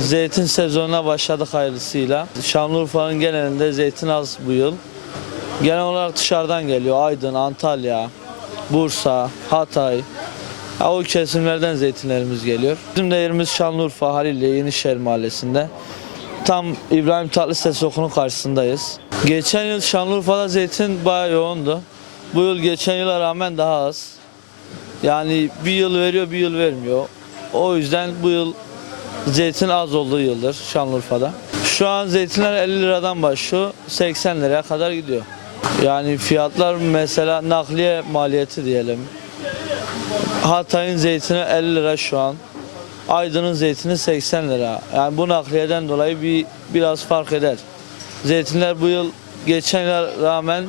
Zeytin sezonuna başladık hayırlısıyla. Şanlıurfa'nın genelinde zeytin az bu yıl. Genel olarak dışarıdan geliyor. Aydın, Antalya, Bursa, Hatay. O kesimlerden zeytinlerimiz geliyor. Bizim de yerimiz Şanlıurfa, Halilye, Yenişehir Mahallesi'nde. Tam İbrahim Tatlıses okulunun karşısındayız. Geçen yıl Şanlıurfa'da zeytin bayağı yoğundu. Bu yıl geçen yıla rağmen daha az. Yani bir yıl veriyor, bir yıl vermiyor. O yüzden bu yıl Zeytin az olduğu yıldır Şanlıurfa'da. Şu an zeytinler 50 liradan başlıyor, 80 liraya kadar gidiyor. Yani fiyatlar mesela nakliye maliyeti diyelim. Hatay'ın zeytini 50 lira şu an. Aydın'ın zeytini 80 lira. Yani bu nakliyeden dolayı bir biraz fark eder. Zeytinler bu yıl geçen yıla rağmen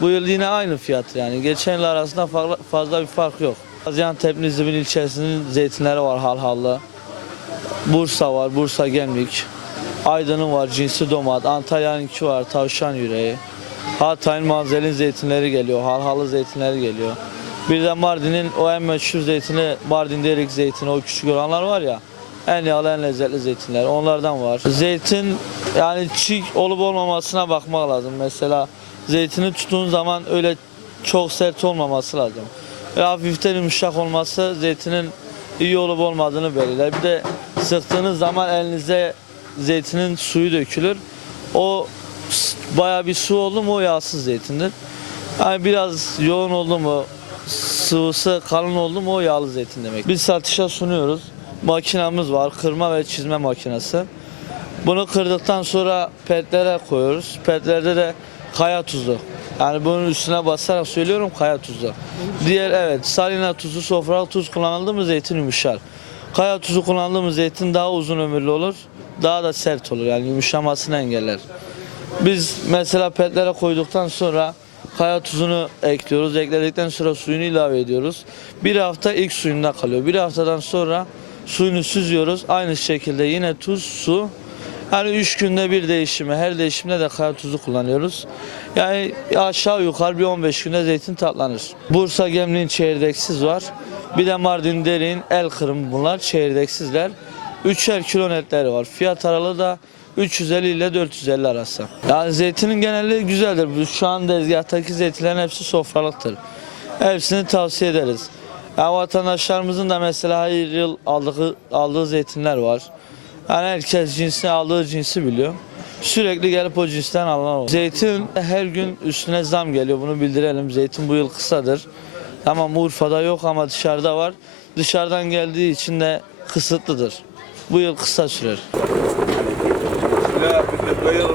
bu yıl yine aynı fiyat yani. Geçen yıl arasında fazla, bir fark yok. Gaziantep Nizip'in ilçesinin zeytinleri var halhallı. Bursa var, Bursa Gemlik. Aydın'ın var, cinsi domat. Antalya'nınki var, tavşan yüreği. Hatay'ın manzelin zeytinleri geliyor, halhalı zeytinleri geliyor. Bir de Mardin'in o en meşhur zeytini, Mardin derik zeytini, o küçük olanlar var ya. En yağlı, en lezzetli zeytinler. Onlardan var. Zeytin yani çiğ olup olmamasına bakmak lazım. Mesela zeytini tuttuğun zaman öyle çok sert olmaması lazım. Ve hafiften yumuşak olması zeytinin iyi olup olmadığını belirler. Bir de sıktığınız zaman elinize zeytinin suyu dökülür. O bayağı bir su oldu mu o yağsız zeytindir. Yani biraz yoğun oldu mu sıvısı kalın oldu mu o yağlı zeytin demek. Biz satışa sunuyoruz. Makinamız var. Kırma ve çizme makinesi. Bunu kırdıktan sonra petlere koyuyoruz. Petlerde de kaya tuzu. Yani bunun üstüne basarak söylüyorum kaya tuzu. Diğer evet salina tuzu, sofralık tuz kullanıldığımız zeytin yumuşar. Kaya tuzu kullandığımız zeytin daha uzun ömürlü olur. Daha da sert olur yani yumuşamasını engeller. Biz mesela petlere koyduktan sonra kaya tuzunu ekliyoruz. Ekledikten sonra suyunu ilave ediyoruz. Bir hafta ilk suyunda kalıyor. Bir haftadan sonra suyunu süzüyoruz. Aynı şekilde yine tuz, su. Yani üç günde bir değişimi. Her değişimde de kaya tuzu kullanıyoruz. Yani aşağı yukarı bir 15 günde zeytin tatlanır. Bursa Gemliğin çeyreksiz var. Bir de Mardin Derin el kırımı bunlar çeyreksizler. Üçer kilo netleri var. Fiyat aralığı da 350 ile 450 arası. Yani zeytinin geneli güzeldir. Şu an tezgahtaki zeytinlerin hepsi sofralıktır. Hepsini tavsiye ederiz. Yani vatandaşlarımızın da mesela her yıl aldığı, aldığı zeytinler var. Yani herkes cinsi aldığı cinsi biliyor. Sürekli gelip o cinsten alan oluyor. Zeytin her gün üstüne zam geliyor bunu bildirelim. Zeytin bu yıl kısadır. Tamam Urfa'da yok ama dışarıda var. Dışarıdan geldiği için de kısıtlıdır. Bu yıl kısa sürer. tranquilo.